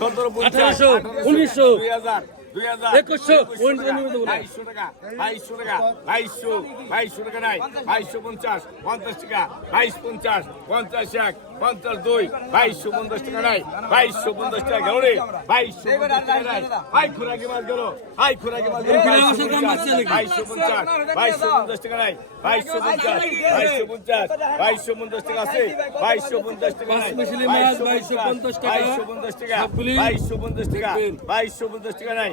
সতেরো আঠারোশো, উনিশশো, দুই দুই হাজার। একুশশো, বাইশশো টাকা। বাইশশো টাকা বাইশশো টাকা বাইশশো বাইশশো টাকা নাই বাইশশো পঞ্চাশ পঞ্চাশ টাকা বাইশ পঞ্চাশ পঞ্চাশ এক পঞ্চাশ দুই বাইশশো পঞ্চাশ টাকা নাই বাইশশো পঞ্চাশ টাকা গেল রে বাইশশো পঞ্চাশ টাকা নাই হাই খুরাকি মাছ গেল হাই খুরাকি মাছ গেল এখানে বাইশশো আমার সাথে পঞ্চাশ, মাছ আছে? বাইশশো পঞ্চাশ টাকা নাই বাইশশো পঞ্চাশ বাইশশো পঞ্চাশ বাইশশো পঞ্চাশ টাকা আছে বাইশশো পঞ্চাশ টাকা নাই পাঁচ মিশালি মাছ, 2250 টাকা। বাইশশো পঞ্চাশ টাকা সবগুলি বাইশশো পঞ্চাশ টাকা দেখবেন। বাইশশো পঞ্চাশ টাকা নাই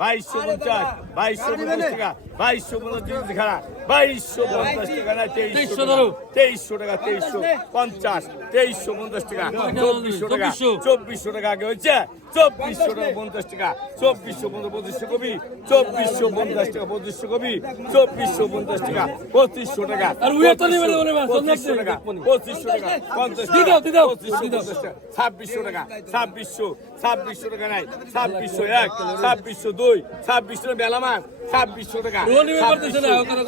বাইশশো পঞ্চাশ বাইশশো পঞ্চাশ টাকা বাইশশো পঞ্চাশ বাইশশো পঞ্চাশ টাকা তেইশশো তেইশশো টাকা। তেইশশো টাকা তেইশশো পঞ্চাশ তেইশশো পঞ্চাশ টাকা চব্বিশশো টাকা চব্বিশশো। টাকা আগে চব্বিশশো টাকা পঞ্চাশ টাকা চব্বিশশো পঞ্চাশ পঁচিশশো কবি চব্বিশশো পঞ্চাশ টাকা পঁচিশশো কবি চব্বিশশো পঞ্চাশ টাকা পঁচিশশো টাকা পঁচিশশো টাকা পঁচিশশো টাকা পঞ্চাশ পঁচিশশো টাকা ছাব্বিশশো টাকা ছাব্বিশশো ছাব্বিশশো টাকা নাই ছাব্বিশশো এক ছাব্বিশশো দুই ছাব্বিশশো বেলা মাছ ছাব্বিশশো টাকা।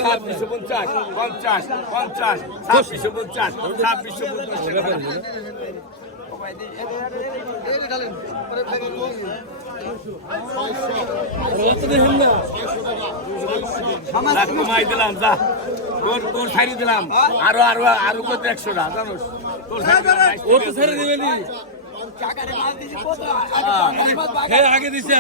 ছাব্বিশশো পঞ্চাশ পঞ্চাশ পঞ্চাশ ছাব্বিশশো পঞ্চাশ ছাব্বিশশো পঞ্চাশ টাকা। কমাই দিলাম যা। তোর তোর সারি দিলাম। আরও আরও আরও কত? একশো টাকা জানোস? তোর সারি দিবেনি। হ্যাঁ আগে দিছে।